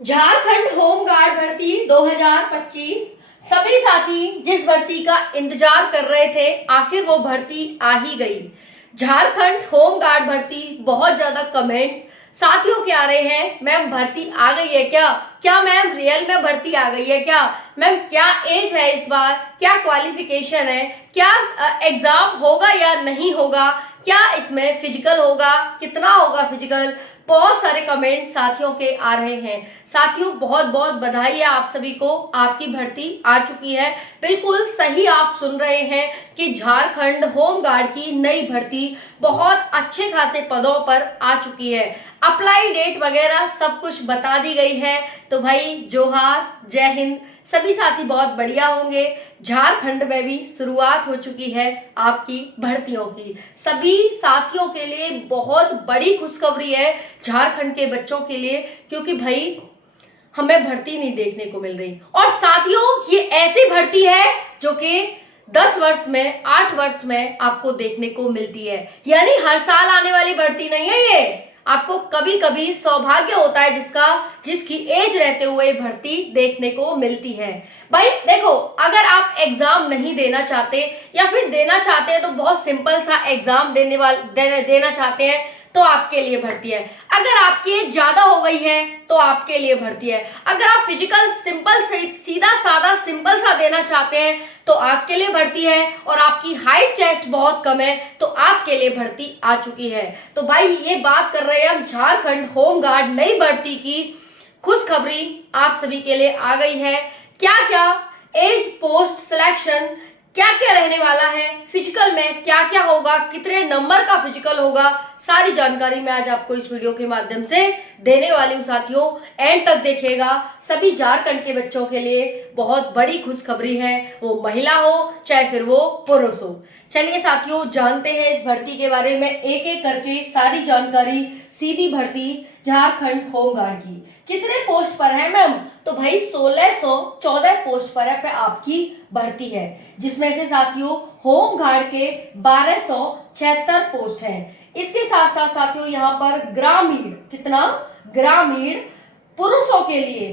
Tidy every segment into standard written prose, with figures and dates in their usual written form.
Jharkhand home guard भर्ती 2025। सभी साथी जिस भर्ती का इंतजार कर रहे थे, आखिर वो भर्ती आ ही गई। झारखंड होमगार्ड भर्ती, बहुत ज्यादा कमेंट्स साथियों के आ रहे हैं, मैम भर्ती आ गई है क्या? क्या मैम रियल में भर्ती आ गई है क्या? मैम क्या एज है इस बार? क्या क्वालिफिकेशन है? क्या एग्जाम होगा या नहीं होगा? क्या इसमें फिजिकल होगा? कितना होगा फिजिकल? बहुत सारे कमेंट्स साथियों के आ रहे हैं। साथियों बहुत बहुत बधाई है आप सभी को, आपकी भर्ती आ चुकी है। बिल्कुल सही आप सुन रहे हैं कि झारखंड होमगार्ड की नई भर्ती बहुत अच्छे खासे पदों पर आ चुकी है। अप्लाई डेट वगैरह सब कुछ बता दी गई है। तो भाई जोहार, जय हिंद। सभी साथी बहुत बढ़िया होंगे। झारखंड में भी शुरुआत हो चुकी है आपकी भर्तियों की। सभी साथियों के लिए बहुत बड़ी खुशखबरी है झारखंड के बच्चों के लिए, क्योंकि भाई हमें भर्ती नहीं देखने को मिल रही। और साथियों ये ऐसी भर्ती है जो कि 10 वर्ष में, 8 वर्ष में आपको देखने को मिलती है। यानी हर साल आने वाली भर्ती नहीं है ये। आपको कभी कभी सौभाग्य होता है जिसकी एज रहते हुए भर्ती देखने को मिलती है। भाई देखो, अगर आप एग्जाम नहीं देना चाहते या फिर देना चाहते हैं तो बहुत सिंपल सा एग्जाम देना चाहते हैं तो आपके लिए भर्ती है। अगर आपकी एज ज्यादा हो गई है तो आपके लिए भर्ती है। अगर आप फिजिकल सिंपल सीधा सादा सिंपल सा देना चाहते हैं तो आपके लिए भर्ती है। और आपकी हाइट चेस्ट बहुत कम है तो आपके लिए भर्ती आ चुकी है। तो भाई ये बात कर रहे हैं हम झारखंड होमगार्ड नई भर्ती की। खुशखबरी आप सभी के लिए आ गई है। क्या क्या एज, पोस्ट सिलेक्शन क्या क्या रहने वाला है, फिजिकल में क्या क्या होगा, कितने नंबर का फिजिकल होगा, सारी जानकारी मैं आज आपको इस वीडियो के माध्यम से देने वाली हूँ। साथियों एंड तक देखिएगा। सभी झारखंड के बच्चों के लिए बहुत बड़ी खुशखबरी है, वो महिला हो चाहे फिर वो पुरुष हो। चलिए साथियों जानते हैं इस भर्ती के बारे में एक एक करके सारी जानकारी। सीधी भर्ती झारखंड होमगार्ड की कितने पोस्ट पर है मैम? तो भाई 1614 पोस्ट पर है आपकी भर्ती है, जिसमें से साथियों होमगार्ड के 1276 पोस्ट हैं। इसके साथ साथ साथियों यहाँ पर ग्रामीण, कितना ग्रामीण पुरुषों के लिए,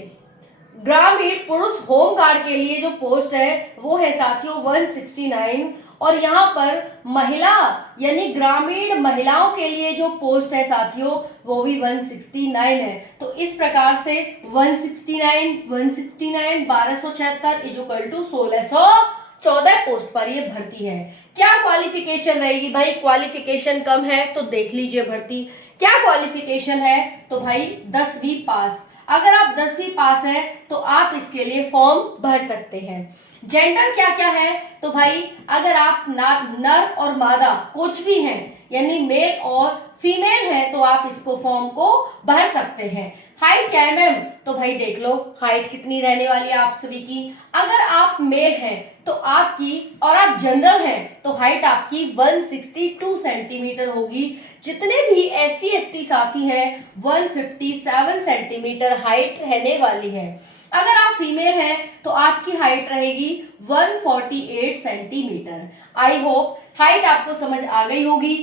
ग्रामीण पुरुष होमगार्ड के लिए जो पोस्ट है वो है साथियों 169। और यहाँ पर महिला यानी ग्रामीण महिलाओं के लिए जो पोस्ट है साथियों वो भी 169 है। तो इस प्रकार से 169 169 1276 इजुकल टू 1614 पोस्ट पर ये भर्ती है। क्या क्वालिफिकेशन रहेगी? भाई क्वालिफिकेशन कम है तो देख लीजिए भर्ती। क्या क्वालिफिकेशन है? तो भाई 10वीं पास। अगर आप 10वीं पास हैं तो आप इसके लिए फॉर्म भर सकते हैं। जेंडर क्या क्या है? तो भाई अगर आप नर और मादा कुछ भी हैं यानी मेल और फीमेल हैं तो आप इसको फॉर्म को भर सकते हैं। हाइट क्या है मैम? तो भाई देख लो हाइट कितनी रहने वाली है आप सभी की। अगर आप मेल हैं तो आपकी, और आप जनरल हैं तो हाइट आपकी 162 सेंटीमीटर होगी। जितने भी SC ST साथी हैं 157 सेंटीमीटर हाइट रहने वाली है। अगर आप फीमेल हैं तो आपकी हाइट रहेगी 148 सेंटीमीटर। आई होप हाइट आपको समझ आ गई होगी।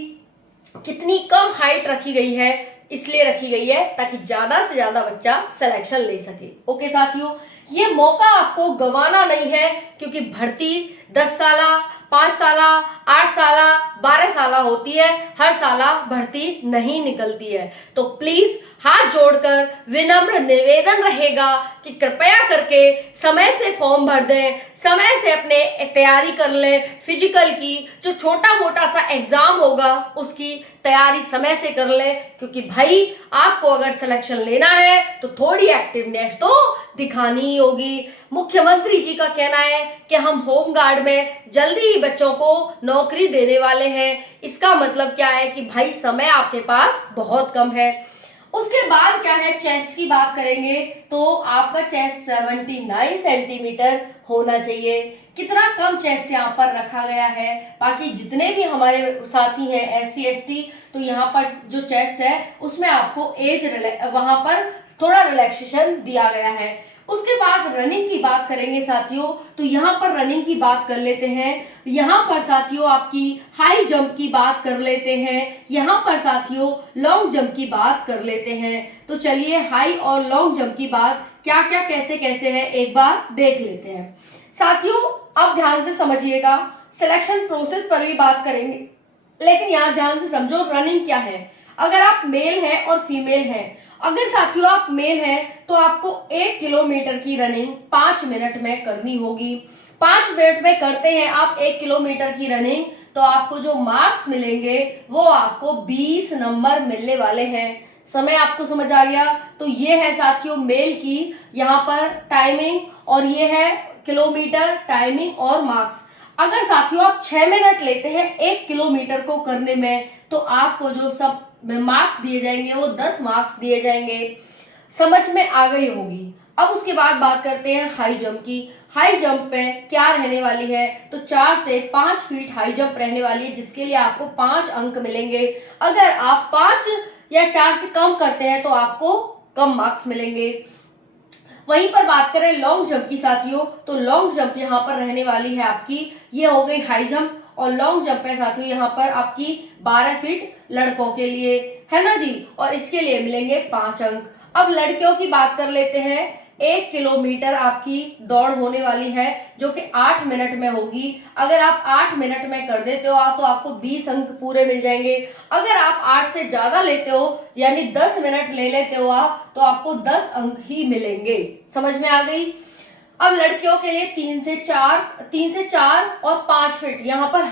कितनी कम हाइट रखी गई है, इसलिए रखी गई है ताकि ज्यादा से ज्यादा बच्चा सिलेक्शन ले सके। ओके साथियों, ये मौका आपको गंवाना नहीं है, क्योंकि भर्ती 10 साला, 5 साला, 8 साला, 12 साला होती है। हर साला भर्ती नहीं निकलती है। तो प्लीज हाथ जोड़कर विनम्र निवेदन रहेगा कि कृपया करके समय से फॉर्म भर दें, समय से अपने तैयारी कर लें। फिजिकल की जो छोटा मोटा सा एग्जाम होगा उसकी तैयारी समय से कर लें, क्योंकि भाई आपको अगर सिलेक्शन लेना है तो थोड़ी एक्टिवनेस तो दिखानी ही होगी। मुख्यमंत्री जी का कहना है कि हम होमगार्ड में जल्दी ही बच्चों को नौकरी देने वाले हैं। इसका मतलब क्या है कि भाई समय आपके पास बहुत कम है। उसके बाद क्या है, चेस्ट की बात करेंगे तो आपका चेस्ट 79 सेंटीमीटर होना चाहिए। कितना कम चेस्ट यहाँ पर रखा गया है। बाकी जितने भी हमारे साथी हैं SC ST, तो यहाँ पर जो चेस्ट है उसमें आपको एज वहां पर थोड़ा रिलैक्सेशन दिया गया है। उसके बाद रनिंग की बात करेंगे साथियों, तो यहाँ पर रनिंग की बात कर लेते हैं। यहाँ पर साथियों आपकी हाई जंप की बात कर लेते हैं, यहाँ पर साथियों लॉन्ग जंप की बात कर लेते हैं। तो चलिए हाई और लॉन्ग जंप की बात क्या क्या कैसे कैसे है एक बार देख लेते हैं। साथियों अब ध्यान से समझिएगा, सिलेक्शन प्रोसेस पर भी बात करेंगे, लेकिन यहाँ ध्यान से समझो रनिंग क्या है। अगर आप मेल हैं और फीमेल हैं, अगर साथियों आप मेल हैं तो आपको 1 किलोमीटर की रनिंग 5 मिनट में करनी होगी। 5 मिनट में करते हैं आप 1 किलोमीटर की रनिंग, तो आपको जो मार्क्स मिलेंगे वो आपको 20 नंबर मिलने वाले हैं। समय आपको समझ आ गया। तो ये है साथियों मेल की यहाँ पर टाइमिंग, और ये है किलोमीटर टाइमिंग और मार्क्स। अगर साथियों आप 6 मिनट लेते हैं 1 किलोमीटर को करने में, तो आपको जो सब मार्क्स दिए जाएंगे वो 10 मार्क्स दिए जाएंगे। समझ में आ गई होगी। अब उसके बाद बात करते हैं हाई जंप की। हाई जंप पे क्या रहने वाली है, तो 4 से 5 फीट हाई जंप रहने वाली है, जिसके लिए आपको 5 अंक मिलेंगे। अगर आप 5 या 4 से कम करते हैं तो आपको कम मार्क्स मिलेंगे। वहीं पर बात करें लॉन्ग जंप की साथियों, तो लॉन्ग जंप यहाँ पर रहने वाली है आपकी, ये हो गई हाई जंप, और लॉन्ग जंप है साथियों यहाँ पर आपकी 12 फीट लड़कों के लिए, है ना जी, और इसके लिए मिलेंगे 5 अंक। अब लड़कियों की बात कर लेते हैं। 1 किलोमीटर आपकी दौड़ होने वाली है जो कि 8 मिनट में होगी। अगर आप 8 मिनट में कर देते हो तो आपको 20 अंक पूरे मिल जाएंगे। अगर आप 8 से ज्यादा लेते हो यानी 10 मिनट ले लेते हो आप, तो आपको 10 अंक ही मिलेंगे। समझ में आ गई। अब लड़कियों के लिए 3 से 4 और 5 फीट यहाँ पर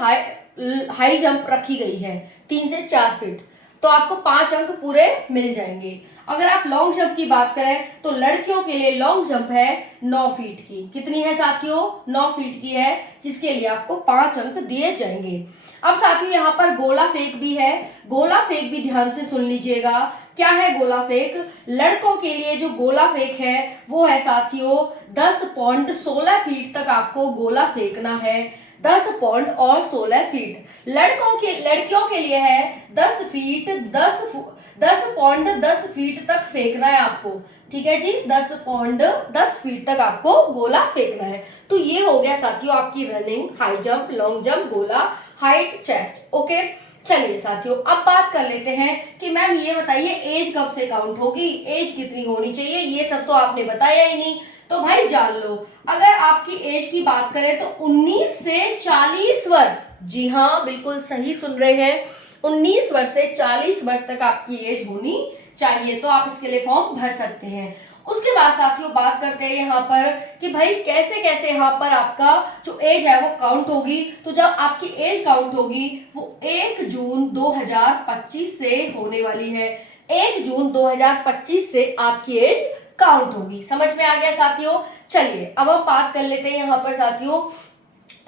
हाई जंप रखी गई है, 3 से 4 फीट, तो आपको 5 अंक पूरे मिल जाएंगे। अगर आप लॉन्ग जंप की बात करें तो लड़कियों के लिए लॉन्ग जंप है 9 फीट की। कितनी है साथियों? 9 फीट की है, जिसके लिए आपको 5 अंक दिए जाएंगे। अब साथियों यहाँ पर गोला फेंक भी है। गोला फेंक भी ध्यान से सुन लीजिएगा। क्या है गोला फेंक? लड़कों के लिए जो गोला फेंक है वो है साथियों 10.16 फीट तक आपको गोला फेंकना है। 10 पॉइंट और 16 फीट। लड़कियों के लिए है 10 फीट 10.10 फीट तक फेंकना है आपको। ठीक है जी, 10.10 फीट तक आपको गोला फेंकना है। तो ये हो गया साथियों आपकी running, high jump, long jump, गोला, हाइट, चेस्ट। ओके, चलिए साथियों अब बात कर लेते हैं कि मैम ये बताइए एज कब से काउंट होगी, एज कितनी होनी चाहिए, ये सब तो आपने बताया ही नहीं। तो भाई जान लो, अगर आपकी एज की बात करें तो 19 से 40 वर्ष, जी हाँ बिल्कुल सही सुन रहे हैं, 19 वर्ष से 40 वर्ष तक आपकी एज होनी चाहिए, तो आप इसके लिए फॉर्म भर सकते हैं। उसके बाद साथियों बात करते हैं यहाँ पर कि भाई कैसे कैसे यहाँ पर आपका जो एज है वो काउंट होगी। तो जब आपकी एज काउंट होगी वो 1 जून 2025 से होने वाली है। 1 जून 2025 से आपकी एज काउंट होगी। समझ में आ गया साथियों? चलिए अब हम बात कर लेते हैं यहाँ पर साथियों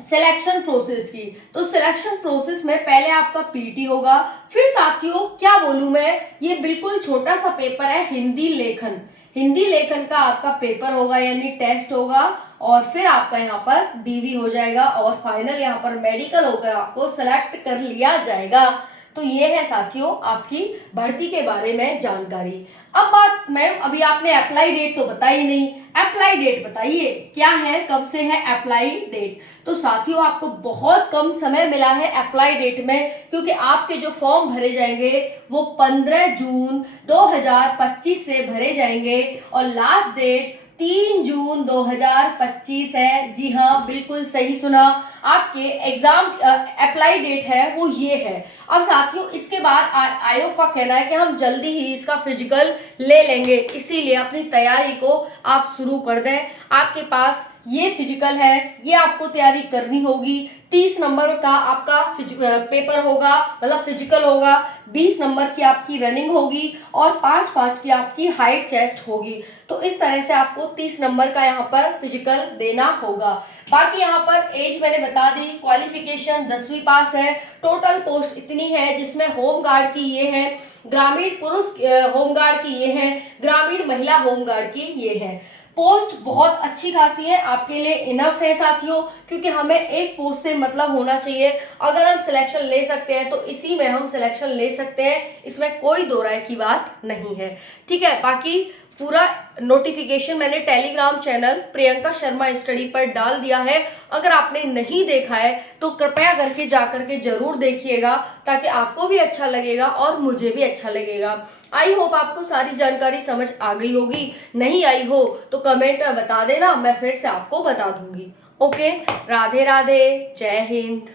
सिलेक्शन प्रोसेस की। तो सिलेक्शन प्रोसेस में पहले आपका पीटी होगा, फिर साथियों क्या बोलूं मैं, ये बिल्कुल छोटा सा पेपर है, हिंदी लेखन। हिंदी लेखन का आपका पेपर होगा यानी टेस्ट होगा, और फिर आपका यहाँ पर डीवी हो जाएगा, और फाइनल यहाँ पर मेडिकल होकर आपको सेलेक्ट कर लिया जाएगा। तो ये है साथियों आपकी भर्ती के बारे में जानकारी। अब बात मैम अभी आपने अप्लाई डेट तो बताई नहीं, अप्लाई डेट बताइए क्या है, कब से है अप्लाई डेट? तो साथियों आपको बहुत कम समय मिला है अप्लाई डेट में, क्योंकि आपके जो फॉर्म भरे जाएंगे वो 15 जून 2025 से भरे जाएंगे, और लास्ट डेट 3 जून 2025 है। जी हाँ बिल्कुल सही सुना, आपके एग्जाम अप्लाई डेट है वो ये है। अब साथियों इसके बाद आयोग का कहना है कि हम जल्दी ही इसका फिजिकल ले लेंगे, इसीलिए अपनी तैयारी को आप शुरू कर दें। आपके पास ये फिजिकल है, ये आपको तैयारी करनी होगी। 30 नंबर का आपका पेपर होगा, मतलब फिजिकल होगा, 20 नंबर की आपकी रनिंग होगी, और 5-5 की आपकी हाइट चेस्ट होगी। तो इस तरह से आपको 30 नंबर का यहाँ पर फिजिकल देना होगा। बाकी यहाँ पर एज मैंने बता दी, क्वालिफिकेशन 10वीं पास है। टोटल पोस्ट इतनी है, जिसमें होम गार्ड की ये है, ग्रामीण पुरुष होम गार्ड की ये है, ग्रामीण महिला होम गार्ड की ये है। पोस्ट बहुत अच्छी खासी है, आपके लिए इनफ है साथियों, क्योंकि हमें एक पोस्ट से मतलब होना चाहिए। अगर हम सिलेक्शन ले सकते हैं तो इसी में हम सिलेक्शन ले सकते हैं, इसमें कोई दो राय की बात नहीं है। ठीक है, बाकी पूरा नोटिफिकेशन मैंने Telegram channel Priyanka Sharma study पर डाल दिया है। अगर आपने नहीं देखा है तो कृपया करके जाकर के जरूर देखिएगा, ताकि आपको भी अच्छा लगेगा और मुझे भी अच्छा लगेगा। आई होप आपको सारी जानकारी समझ आ गई होगी। नहीं आई हो तो कमेंट में बता देना, मैं फिर से आपको बता दूंगी। ओके, राधे राधे, जय हिंद।